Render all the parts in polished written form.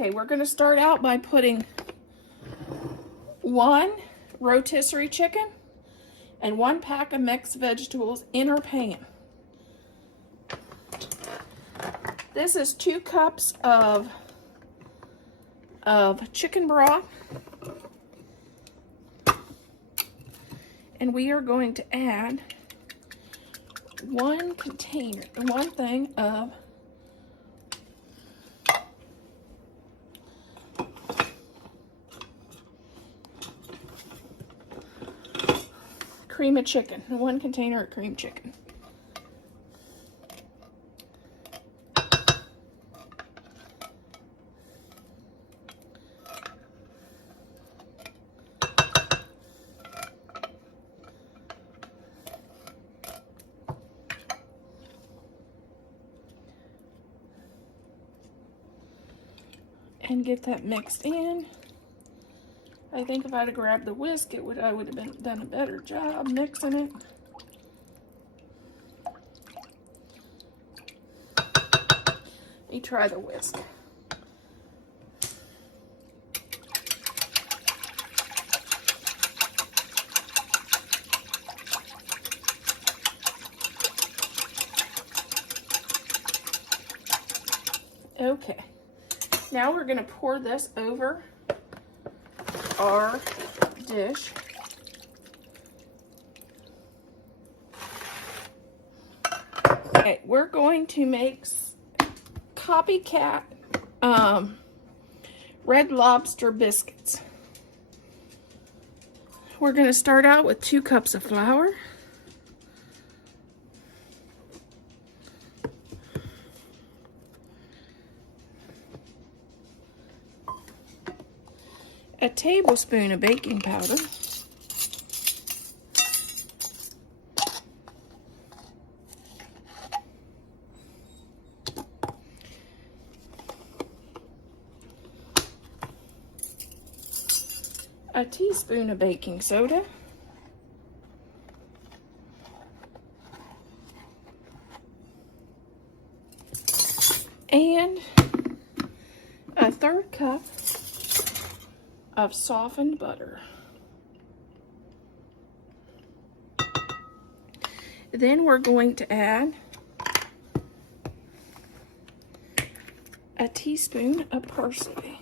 Okay, we're going to start out by putting 1 rotisserie chicken and 1 pack of mixed vegetables in our pan. This is 2 cups of chicken broth. And we are going to add 1 thing of cream of chicken, 1 container of cream chicken. And get that mixed in. I think if I'd have grabbed the whisk, I would have done a better job mixing it. Let me try the whisk. Okay. Now we're going to pour this over our dish. Okay, we're going to make copycat Red Lobster biscuits. We're going to start out with 2 cups of flour. A tablespoon of baking powder, a teaspoon of baking soda, and a 1/3 cup of softened butter. Then we're going to add a teaspoon of parsley.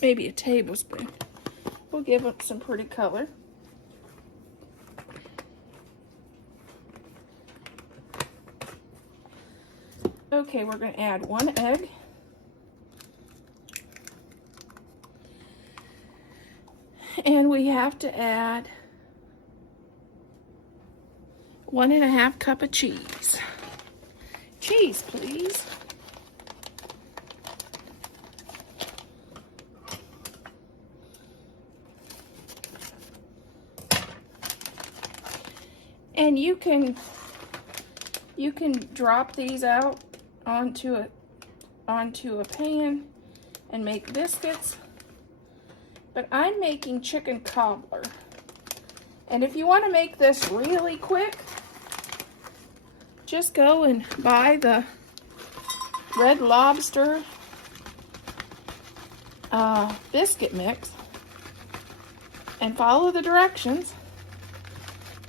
Maybe a tablespoon. We'll give it some pretty color. Okay, we're going to add 1 egg. And we have to add 1½ cup of cheese. Cheese, please. And you can drop these out onto a pan and make biscuits. But I'm making chicken cobbler. And if you want to make this really quick, just go and buy the Red Lobster biscuit mix and follow the directions,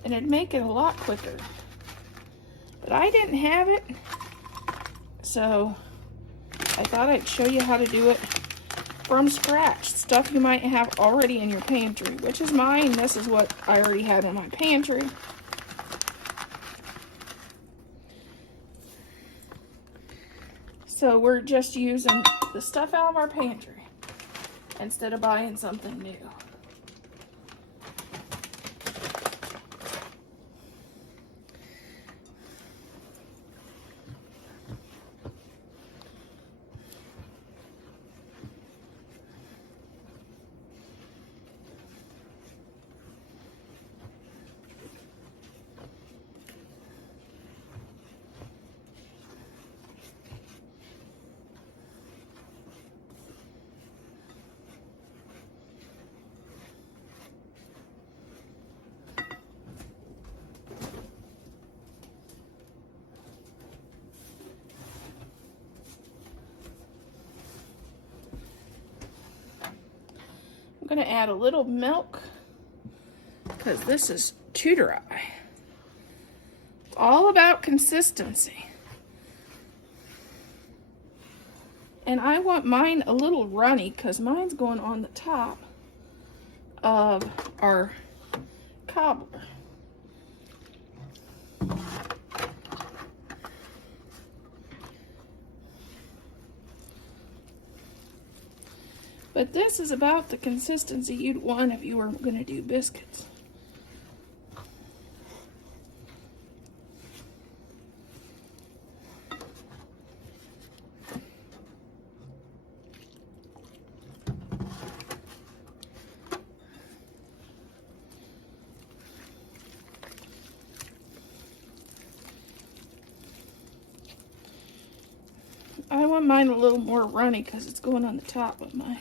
and it'd make it a lot quicker. But I didn't have it, so I thought I'd show you how to do it from scratch. Stuff you might have already in your pantry, which is mine. This is what I already had in my pantry. So we're just using the stuff out of our pantry instead of buying something new. gonna add a little milk because this is too dry. It's all about consistency. And I want mine a little runny because mine's going on the top of our cobbler. But this is about the consistency you'd want if you were going to do biscuits. I want mine a little more runny because it's going on the top of my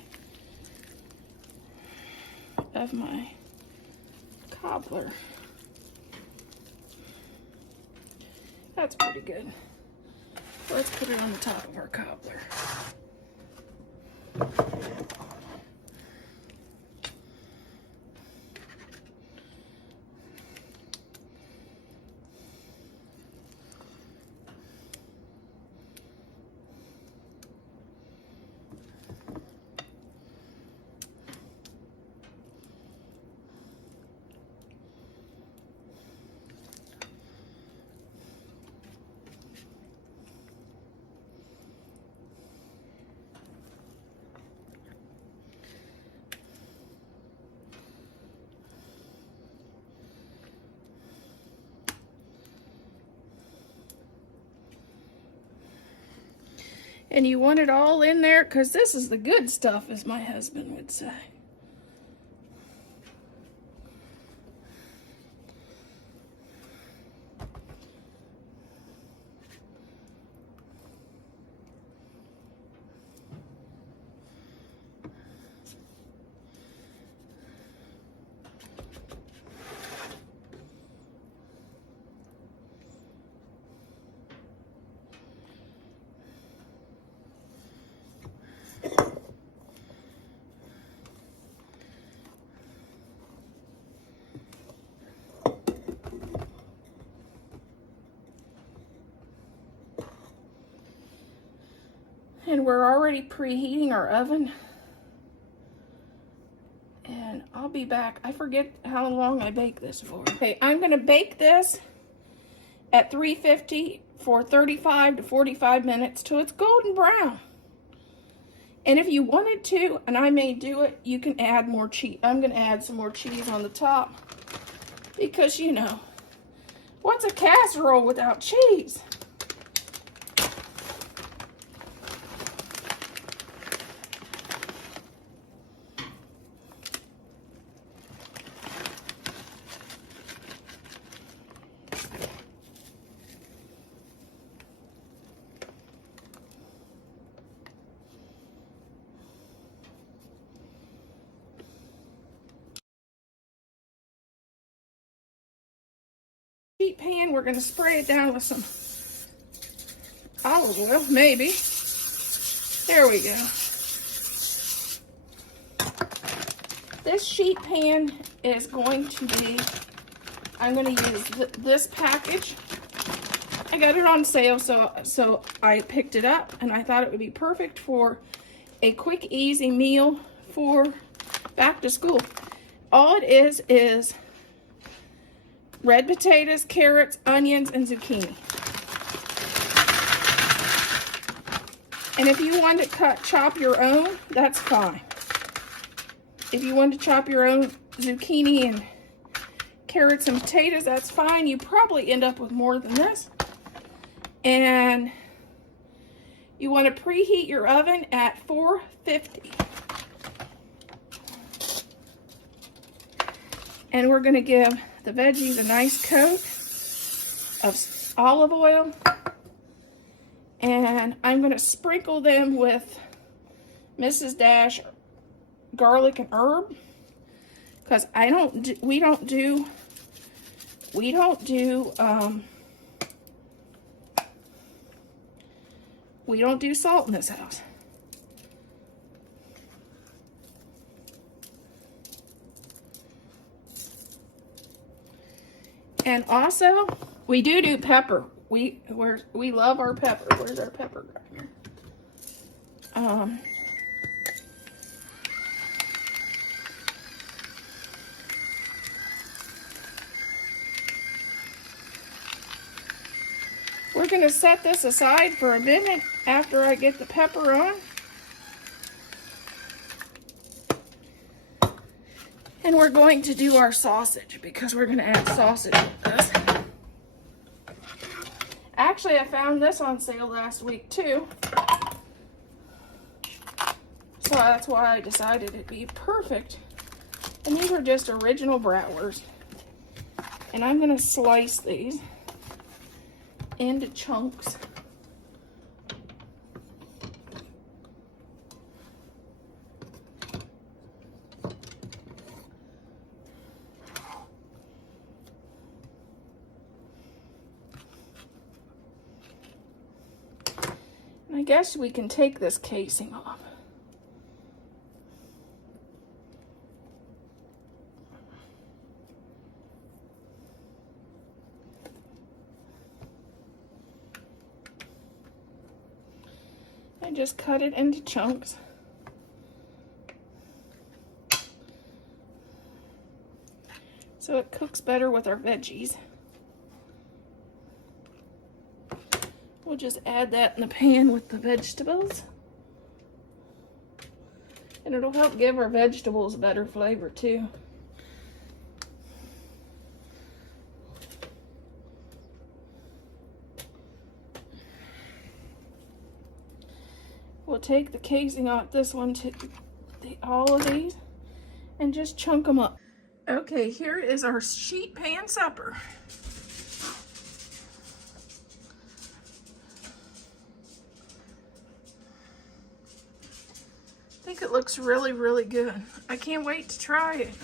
cobbler. That's pretty good. Let's put it on the top of our cobbler. And you want it all in there because this is the good stuff, as my husband would say. And we're already preheating our oven. And I'll be back. I forget how long I bake this for. Okay, I'm gonna bake this at 350 for 35 to 45 minutes till it's golden brown. And if you wanted to, and I may do it, you can add more cheese. I'm gonna add some more cheese on the top because, you know, what's a casserole without cheese? Sheet pan, we're going to spray it down with some olive oil, maybe. There we go. This sheet pan is going to be, I'm going to use this package. I got it on sale, so I picked it up, and I thought it would be perfect for a quick, easy meal for back to school. All it is red potatoes, carrots, onions, and zucchini. And if you want to chop your own, that's fine. If you want to chop your own zucchini and carrots and potatoes, that's fine. You probably end up with more than this. And you want to preheat your oven at 450. And we're going to give the veggies a nice coat of olive oil. And I'm going to sprinkle them with Mrs. Dash garlic and herb, because we don't do salt in this house. And also, we do pepper. We love our pepper. Where's our pepper grinder? We're going to set this aside for a minute after I get the pepper on. And we're going to do our sausage because we're going to add sausage with this. Actually, I found this on sale last week too. So that's why I decided it'd be perfect. And these are just original bratwurst. And I'm going to slice these into chunks. And I guess we can take this casing off. And just cut it into chunks. So it cooks better with our veggies. We'll just add that in the pan with the vegetables. And it'll help give our vegetables a better flavor too. We'll take the casing off this one to all of these and just chunk them up. Okay, here is our sheet pan supper. I think it looks really, really good. I can't wait to try it.